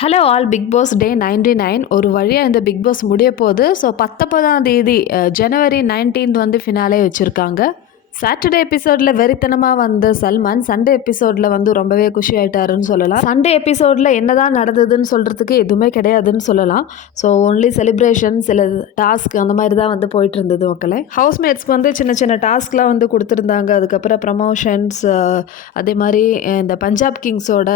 Hello all big pass டே 99 ஒரு வழியாக இந்த பிக் பாஸ் முடிய போகுது. ஸோ 19ஆம் தேதி ஜனவரி 19th வந்து ஃபினாலே வச்சுருக்காங்க. சாட்டர்டே எபிசோடில் வெறித்தனமாக வந்த சல்மான் சண்டே எபிசோடில் வந்து ரொம்பவே குஷி ஆகிட்டாருன்னு சொல்லலாம். சண்டே எபிசோடில் என்னதான் நடந்ததுன்னு சொல்கிறதுக்கு எதுவுமே கிடையாதுன்னு சொல்லலாம். ஸோ ஒன்லி செலிப்ரேஷன், சில டாஸ்க் அந்த மாதிரி தான் வந்து போயிட்டு இருந்தது மக்களே. ஹவுஸ்மேட்ஸ்க்கு வந்து சின்ன சின்ன டாஸ்க்லாம் வந்து கொடுத்துருந்தாங்க. அதுக்கப்புறம் ப்ரமோஷன்ஸ், அதே மாதிரி இந்த பஞ்சாப் கிங்ஸோட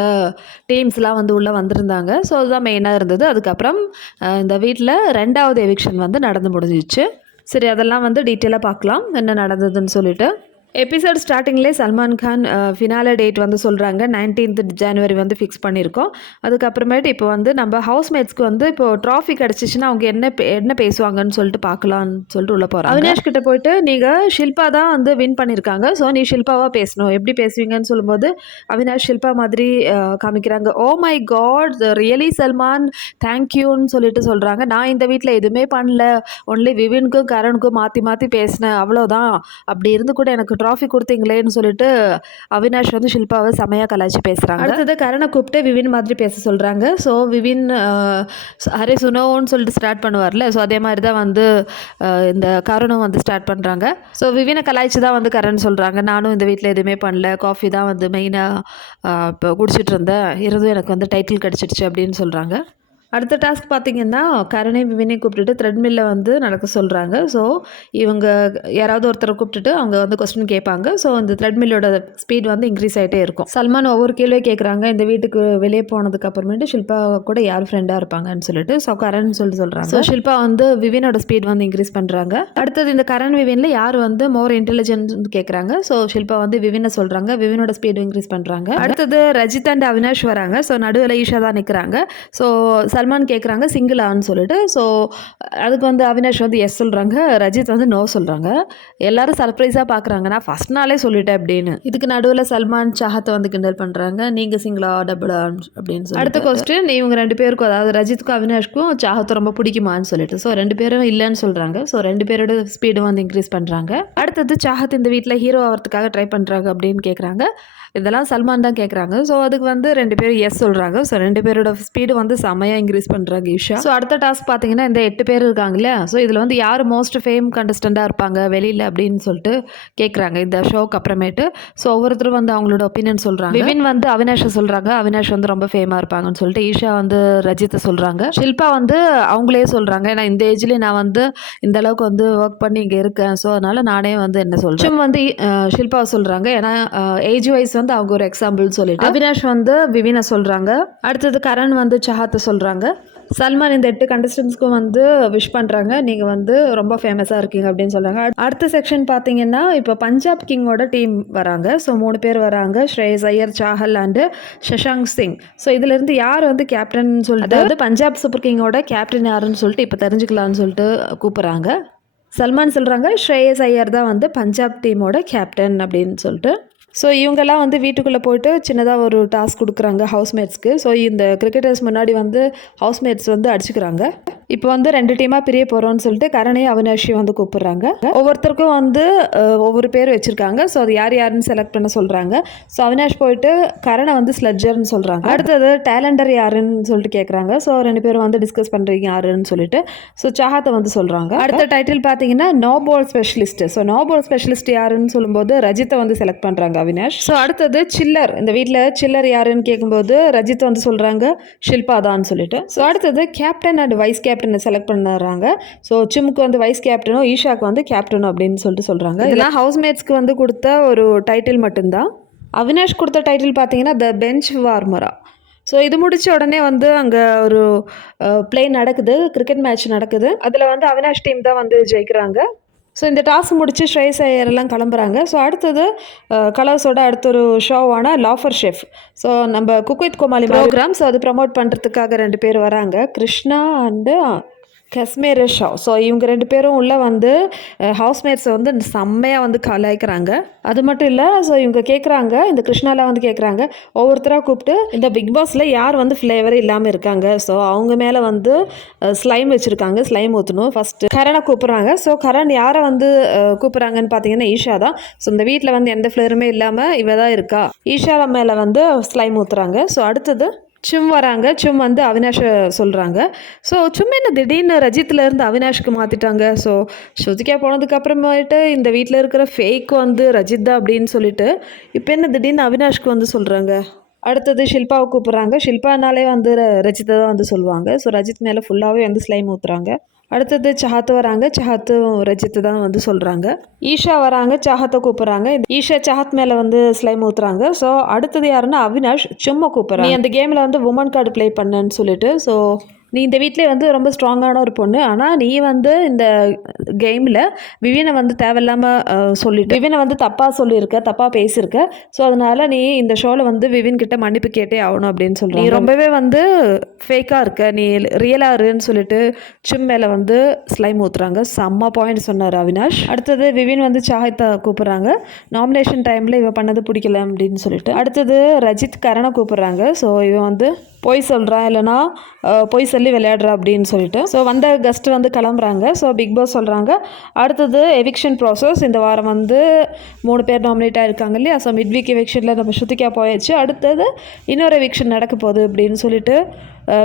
டீம்ஸ்லாம் வந்து உள்ளே வந்திருந்தாங்க. ஸோ அதுதான் மெயினாக இருந்தது. அதுக்கப்புறம் இந்த வீட்டில் 2வது எவிக்ஷன் வந்து நடந்து முடிஞ்சிச்சு. சரி, அதெல்லாம் வந்து டீட்டெயிலாக பார்க்கலாம் என்ன நடந்ததுன்னு சொல்லிட்டு. எபிசோட் ஸ்டார்டிங்லேயே சல்மான் கான் ஃபினாலே டேட் வந்து சொல்கிறாங்க. 19th ஜனவரி வந்து ஃபிக்ஸ் பண்ணியிருக்கோம். அதுக்கப்புறமேட்டு இப்போ வந்து நம்ம ஹவுஸ்மேட்ஸ்க்கு வந்து இப்போது ட்ராஃபி கிடச்சிச்சின்னா அவங்க என்ன பேசுவாங்கன்னு சொல்லிட்டு பார்க்கலான்னு சொல்லிட்டு உள்ளே போகிறாங்க. அவினாஷ் கிட்ட போயிட்டு நீங்கள் ஷில்பா தான் வந்து வின் பண்ணியிருக்காங்க, ஸோ நீ ஷில்பாவாக பேசணும், எப்படி பேசுவீங்கன்னு சொல்லும்போது அவினாஷ் ஷில்பா மாதிரி காமிக்கிறாங்க. Oh my god, really Salman, தேங்க்யூன்னு சொல்லிட்டு சொல்கிறாங்க. நான் இந்த வீட்டில் எதுவுமே பண்ணல, ஒன்லி விவினுக்கும் கரனுக்கும் மாற்றி மாற்றி பேசினேன், அவ்வளோதான். அப்படி இருந்து கூட எனக்கு ட்ராஃபி கொடுத்தீங்களேன்னு சொல்லிட்டு அவினாஷ் வந்து ஷில்பாவை செமையாக கலாய்ச்சி பேசுகிறாங்க. அடுத்தது கரனை கூப்பிட்டு விவின் மாதிரி பேச சொல்கிறாங்க. ஸோ விவின் ஹரே சுனோன்னு சொல்லிட்டு ஸ்டார்ட் பண்ணுவார்ல, ஸோ அதே மாதிரி தான் வந்து இந்த கரனும் வந்து ஸ்டார்ட் பண்ணுறாங்க. ஸோ விவினை கலாய்ச்சி தான் வந்து கரண் சொல்கிறாங்க, நானும் இந்த வீட்டில் எதுவுமே பண்ணல, காஃபி தான் வந்து மெயினாக இப்போ குடிச்சிட்டு இருந்தேன், இருந்தும் எனக்கு வந்து டைட்டில் கிடச்சிடுச்சு அப்படின்னு சொல்கிறாங்க. அடுத்த டாஸ்க் பார்த்திங்கன்னா கரணையும் விவினையும் கூப்பிட்டுட்டு த்ரெட்மில்ல வந்து நடக்க சொல்கிறாங்க. ஸோ இவங்க யாராவது ஒருத்தரை கூப்பிட்டுட்டு அவங்க வந்து கொஸ்டின் கேட்பாங்க. ஸோ அந்த த்ரெட்மில்லோட ஸ்பீட் வந்து இன்க்ரீஸ் ஆகிட்டே இருக்கும். சல்மான் ஒவ்வொரு கேள்வியை கேட்குறாங்க. இந்த வீட்டுக்கு வெளியே போனதுக்கு அப்புறமேட்டு ஷில்பா கூட யார் ஃப்ரெண்டாக இருப்பாங்கன்னு சொல்லிட்டு. ஸோ கரண் சொல்கிறாங்க. ஸோ ஷில்பா வந்து விவினோட ஸ்பீட் வந்து இன்க்ரீஸ் பண்ணுறாங்க. அடுத்தது இந்த கரண் விவினில் யார் வந்து மோர் இன்டெலிஜென்ட் கேட்குறாங்க. ஸோ ஷில்பா வந்து விவினை சொல்கிறாங்க, விவினோட ஸ்பீட் இன்க்ரீஸ் பண்ணுறாங்க. அடுத்தது ரஜித் அண்ட் அவினாஷ் வராங்க. ஸோ நடுவில் ஈஷா தான் நிற்கிறாங்க. ஸோ சல்மான் கேட்குறாங்க சிங்கிளான்னு சொல்லிட்டு. ஸோ அதுக்கு வந்து அவினாஷ் வந்து எஸ் சொல்கிறாங்க, ரஜித் வந்து நோ சொல்கிறாங்க. எல்லாரும் சர்ப்ரைஸாக பார்க்குறாங்க, நான் ஃபஸ்ட் நாளே சொல்லிட்டேன் அப்படின்னு. இதுக்கு நடுவில் சல்மான் சாஹத்தை வந்து கிண்டல் பண்ணுறாங்க, நீங்கள் சிங்கிளா டபுளா அப்படின்னு சொல்லி. அடுத்த கொஸ்டின், இவங்க 2 பேருக்கும், அதாவது ரஜித்துக்கும் அவினாஷ்க்கும் சாஹத்தை ரொம்ப பிடிக்குமான்னு சொல்லிட்டு. ஸோ 2 பேரும் இல்லைன்னு சொல்கிறாங்க. ஸோ 2 பேரோட ஸ்பீடு வந்து இன்க்ரீஸ் பண்ணுறாங்க. அடுத்தது சாஹத் இந்த வீட்டில் ஹீரோ ஆகிறதுக்காக ட்ரை பண்ணுறாங்க அப்படின்னு கேட்குறாங்க. இதெல்லாம் சல்மான் தான் கேட்குறாங்க. ஸோ அதுக்கு வந்து 2 பேரும் எஸ் சொல்கிறாங்க. ஸோ 2 பேரோட ஸ்பீடு வந்து செம்மையாக இன்க்ரீஸ் பண்ணுறாங்க ஈஷா. ஸோ அடுத்த டாஸ்க் பார்த்தீங்கன்னா இந்த 8 பேர் இருக்காங்க இல்லையா, ஸோ இதில் வந்து யார் மோஸ்ட் ஃபேம் கண்டஸ்டண்ட்டாக இருப்பாங்க வெளியில் அப்படின்னு சொல்லிட்டு கேட்குறாங்க இந்த ஷோக்கு அப்புறமேட்டு. ஸோ ஒவ்வொருத்தரும் வந்து அவங்களோட ஒப்பீனியன் சொல்கிறாங்க. விவின் வந்து அவினாஷை சொல்கிறாங்க, அவினாஷ் வந்து ரொம்ப ஃபேமாக இருப்பாங்கன்னு சொல்லிட்டு. ஈஷா வந்து ரஜித்தை சொல்கிறாங்க. ஷில்பா வந்து அவங்களே சொல்கிறாங்க, ஏன்னா இந்த ஏஜ்லேயே நான் வந்து இந்த அளவுக்கு வந்து ஒர்க் பண்ணி இங்கே இருக்கேன், ஸோ அதனால் நானே வந்து என்ன சொல்கிறேன் வந்து ஷில்பா சொல்கிறாங்க, ஏன்னா ஏஜ் வைஸ் வந்து அவங்க ஒரு எக்ஸாம்பிள் சொல்லிட்டு. அவினாஷ் வந்து விவினை சொல்கிறாங்க. அடுத்தது கரண் வந்து சாஹத்தை சொல்கிறாங்க. சல்மான் இந்த 8 கண்டஸ்டன்ஸ்க்கும் வந்து விஷ் பண்ணுறாங்க, நீங்கள் வந்து ரொம்ப ஃபேமஸாக இருக்கீங்க அப்படின்னு சொல்கிறாங்க. அடுத்த செக்ஷன் பார்த்தீங்கன்னா இப்போ பஞ்சாப் கிங்கோட டீம் வராங்க. ஸோ 3 பேர் வராங்க, ஸ்ரேயஸ் ஐயர், சாஹல் அண்டு ஷஷாங்க் சிங். ஸோ இதிலேருந்து யார் வந்து கேப்டன் சொல்லிட்டு, அதாவது பஞ்சாப் சூப்பர் கிங்கோட கேப்டன் யாருன்னு சொல்லிட்டு இப்போ தெரிஞ்சுக்கலான்னு சொல்லிட்டு கூப்பிட்றாங்க. சல்மான் சொல்கிறாங்க ஸ்ரேயஸ் ஐயர் தான் வந்து பஞ்சாப் டீமோட கேப்டன் அப்படின்னு சொல்லிட்டு. ஸோ இவங்கெல்லாம் வந்து வீட்டுக்குள்ளே போய்ட்டு சின்னதாக ஒரு டாஸ்க் கொடுக்குறாங்க ஹவுஸ்மேட்ஸ்க்கு. ஸோ இந்த கிரிக்கெட்டர்ஸ் முன்னாடி வந்து ஹவுஸ்மேட்ஸ் வந்து அடிச்சுக்கிறாங்க. இப்போ வந்து 2 டீமாக பிரிய போகிறோன்னு சொல்லிட்டு கரணையும் அவினாஷையும் வந்து கூப்பிட்றாங்க. ஒவ்வொருத்தருக்கும் வந்து ஒவ்வொரு பேர் வச்சுருக்காங்க. ஸோ அது யார் யாருன்னு செலக்ட் பண்ண சொல்கிறாங்க. ஸோ அவினாஷ் போயிட்டு கரணை வந்து ஸ்லட்ஜர்னு சொல்கிறாங்க. அடுத்தது டேலண்டர் யாருன்னு சொல்லிட்டு கேட்குறாங்க. ஸோ 2 பேரும் வந்து டிஸ்கஸ் பண்ணுறீங்க யாருன்னு சொல்லிட்டு. ஸோ சாஹத்தை வந்து சொல்கிறாங்க. அடுத்த டைட்டில் பார்த்தீங்கன்னா no ball specialist. So no ball specialist யாருன்னு சொல்லும்போது ரஜித்தை வந்து செலக்ட் பண்ணுறாங்க அவினாஷ். ஸோ அடுத்தது சில்லர், இந்த வீட்டில் சில்லர் யாருன்னு கேட்கும்போது ரஜித் வந்து சொல்கிறாங்க ஷில்பா தான் சொல்லிட்டு. ஸோ அடுத்தது கேப்டன் அண்ட் வைஸ் கேப்டனை செலக்ட் பண்ணுறாங்க. ஸோ சிம்முக்கு வந்து வைஸ் கேப்டனும் ஈஷாக்கு வந்து கேப்டனும் அப்படின்னு சொல்லிட்டு சொல்கிறாங்க. இதெல்லாம் ஹவுஸ்மேட்ஸ்க்கு வந்து கொடுத்த ஒரு டைட்டில் மட்டும்தான். அவினாஷ் கொடுத்த டைட்டில் பார்த்தீங்கன்னா த பெஞ்ச் வார்மரா. ஸோ இது முடித்த உடனே வந்து அங்கே ஒரு பிளே நடக்குது, கிரிக்கெட் மேட்ச் நடக்குது. அதில் வந்து அவினாஷ் டீம் தான் வந்து ஜெயிக்கிறாங்க. ஸோ இந்த டாஸ்க் முடித்து ஸ்ரேயஸ் ஐயர் எல்லாம் கிளம்புறாங்க. ஸோ அடுத்தது கலர்ஸோட அடுத்த ஒரு ஷோவான லாஃபர் ஷெஃப். ஸோ நம்ம cook with Comali program, so அது ப்ரமோட் பண்ணுறதுக்காக 2 பேர் வராங்க, கிருஷ்ணா அண்டு கஸ்மீர் ஷா. ஸோ இவங்க 2 பேரும் உள்ளே வந்து ஹவுஸ்மேட்ஸை வந்து செம்மையாக வந்து கலாய்க்கிறாங்க. அது மட்டும் இல்லை, ஸோ இவங்க கேட்குறாங்க, இந்த கிருஷ்ணாலாம் வந்து கேட்குறாங்க ஒவ்வொருத்தராக கூப்பிட்டு, இந்த பிக் பாஸில் யார் வந்து ஃப்ளேவரே இல்லாமல் இருக்காங்க, ஸோ அவங்க மேலே வந்து ஸ்லைம் வச்சுருக்காங்க, ஸ்லைம் ஊற்றணும். ஃபஸ்ட்டு கரனை கூப்பிட்றாங்க. ஸோ கரண் யாரை வந்து கூப்பிட்றாங்கன்னு பார்த்தீங்கன்னா ஈஷா தான். ஸோ இந்த வீட்டில் வந்து எந்த ஃப்ளேவருமே இல்லாமல் இவ தான் இருக்கா, ஈஷா மேலே வந்து ஸ்லைம் ஊற்றுறாங்க. ஸோ அடுத்தது சும் வராங்க. சும் வந்து அவினாஷை சொல்கிறாங்க. ஸோ சும் என்ன திடீர்னு ரஜித்லேருந்து அவினாஷ்க்கு மாற்றிட்டாங்க. ஸோ ஸ்ருதிகா போனதுக்கப்புறமேட்டு இந்த வீட்டில் இருக்கிற ஃபேக் வந்து ரஜித் தான் அப்படின்னு சொல்லிட்டு இப்போ என்ன திடீர்னு அவினாஷ்க்கு வந்து சொல்கிறாங்க. அடுத்தது ஷில்பாவை கூப்பிட்றாங்க. ஷில்பானாலே வந்து ரஜித்தை தான் வந்து சொல்லுவாங்க. ஸோ ரஜித் மேலே ஃபுல்லாகவே வந்து ஸ்லைம் ஊற்றுறாங்க. அடுத்தது சாஹத் வராங்க. சாஹத்தும் ரஜித்து தான் வந்து சொல்கிறாங்க. ஈஷா வராங்க. சாஹத்தை கூப்பிட்றாங்க. ஈஷா சாஹத் மேலே வந்து ஸ்லைம் ஊற்றுறாங்க. ஸோ அடுத்தது யாருன்னா அவினாஷ் சும்மா கூப்பிட்றாங்க. நீ அந்த கேமில் வந்து உமன் கார்டு ப்ளே பண்ணுன்னு சொல்லிட்டு. ஸோ நீ இந்த வீட்டிலே வந்து ரொம்ப ஸ்ட்ராங்கான ஒரு பொண்ணு. ஆனால் நீ வந்து இந்த கேமில் விவினை வந்து தேவையில்லாமல் சொல்லிட்டு விவினை வந்து தப்பாக சொல்லியிருக்க, தப்பாக பேசியிருக்க. ஸோ அதனால் நீ இந்த ஷோவில் வந்து விவின் கிட்ட மன்னிப்பு கேட்டே ஆகணும் அப்படின்னு சொல்கிறேன். நீ ரொம்பவே வந்து ஃபேக்காக இருக்க, நீ ரியலாக இருன்னு சொல்லிட்டு சும் மேலே வந்து ஸ்லைம் ஊற்றுறாங்க. செம்ம பாயிண்ட் சொன்னார் அவினாஷ். அடுத்தது விவின் வந்து சாஹத்தை கூப்பிட்றாங்க. நாமினேஷன் டைமில் இவன் பண்ணது பிடிக்கல அப்படின்னு சொல்லிட்டு. அடுத்தது ரஜித் கரணை கூப்பிட்றாங்க. ஸோ இவன் வந்து பொய் சொல்கிறான், இல்லைனா பொய் சொல்லி விளையாடுறா அப்படின்னு சொல்லிட்டு. ஸோ வந்த கெஸ்ட் வந்து கிளம்புறாங்க. ஸோ பிக் பாஸ் சொல்கிறாங்க அடுத்தது எவிக்ஷன் ப்ராசஸ். இந்த வாரம் வந்து 3 பேர் நாமினேட் ஆகிருக்காங்க இல்லையா. ஸோ மிட் வீக் எவிக்ஷனில் நம்ம ஸ்ருதிகா போயாச்சு. அடுத்தது இன்னொரு எவிக்ஷன் நடக்க போகுது அப்படின்னு சொல்லிட்டு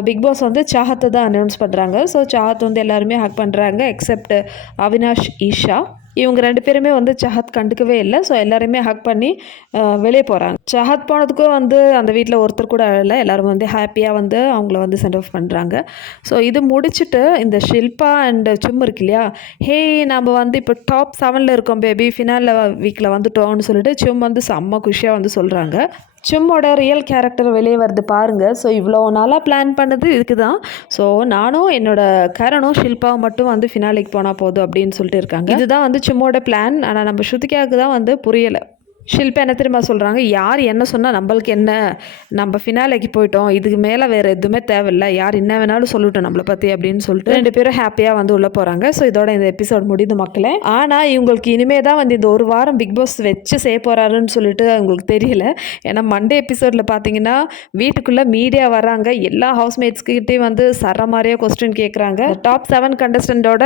பிக் பாஸ் வந்து சாஹத்தை தான் அனௌன்ஸ் பண்ணுறாங்க. ஸோ சாஹத் வந்து எல்லாருமே ஹக் பண்ணுறாங்க எக்ஸப்ட் அவினாஷ், ஈஷா. இவங்க 2 பேருமே வந்து சாஹத் கண்டுக்கவே இல்லை. ஸோ எல்லாருமே ஹக் பண்ணி வெளியே போகிறாங்க. சாஹத் போனதுக்கும் வந்து அந்த வீட்டில் ஒருத்தர் கூட இல்லை. எல்லோரும் வந்து ஹாப்பியாக வந்து அவங்கள வந்து சென்ட் ஆஃப் பண்ணுறாங்க. ஸோ இது முடிச்சுட்டு இந்த ஷில்பா அண்ட் சும் இருக்கு இல்லையா. ஹே நம்ம வந்து இப்போ டாப் 7ல் இருக்கோம் பேபி, ஃபினாலில் வீக்கில் வந்துட்டோம்னு சொல்லிட்டு சும் வந்து செம்ம குஷியாக வந்து சொல்கிறாங்க. சும்மோட ரியல் கேரக்டர் வெளியே வருது பாருங்கள். ஸோ இவ்வளோ நாளாக பிளான் பண்ணது இதுக்கு தான். ஸோ நானும் என்னோடய கரணும் ஷில்பாவும் மட்டும் வந்து ஃபினாலிக்கு போனால் போதும் அப்படின்னு சொல்லிட்டு இருக்காங்க. இதுதான் வந்து சும்மோட பிளான். ஆனால் நம்ம ஸ்ருதிகாவுக்கு தான் வந்து புரியலை. ஷில்பா என்ன தெரியுமா சொல்கிறாங்க, யார் என்ன சொன்னால் நம்மளுக்கு என்ன, நம்ம ஃபினாலைக்கு போயிட்டோம், இதுக்கு மேலே வேறு எதுவுமே தேவையில்லை, யார் என்ன வேணாலும் சொல்லட்டும் நம்மளை பற்றி அப்படின்னு சொல்லிட்டு 2 பேரும் ஹாப்பியாக வந்து உள்ளே போகிறாங்க. ஸோ இதோட இந்த எபிசோட் முடியுது மக்களே. ஆனால் இவங்களுக்கு இனிமே தான் வந்து இந்த ஒரு வாரம் பிக் பாஸ் வச்சு செய்ய போகிறாருன்னு சொல்லிட்டு அவங்களுக்கு தெரியல. ஏன்னா மண்டே எபிசோடில் பார்த்தீங்கன்னா வீட்டுக்குள்ளே மீடியா வராங்க. எல்லா ஹவுஸ்மேட்ஸ்கிட்டையும் வந்து சர மாதிரியே கொஸ்டின் கேட்குறாங்க. டாப் 7 கண்டஸ்டண்டோட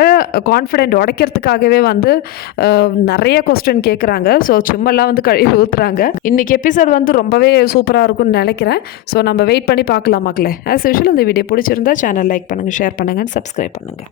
கான்ஃபிடென்ட் உடைக்கிறதுக்காகவே வந்து நிறைய கொஸ்டின் கேட்குறாங்க. ஸோ சும்மெல்லாம் வந்து கழுவி ஊற்றுறாங்க. இன்னைக்கு எபிசோட் வந்து ரொம்பவே சூப்பராக இருக்கும்னு நினைக்கிறேன். ஸோ நம்ம வெயிட் பண்ணி பார்க்கலாம் மக்களே. ஆஸ் யூஷுவல் இந்த வீடியோ பிடிச்சிருந்தா சேனல் லைக் பண்ணுங்கள், ஷேர் பண்ணுங்கள், சப்ஸ்கிரைப் பண்ணுங்கள்.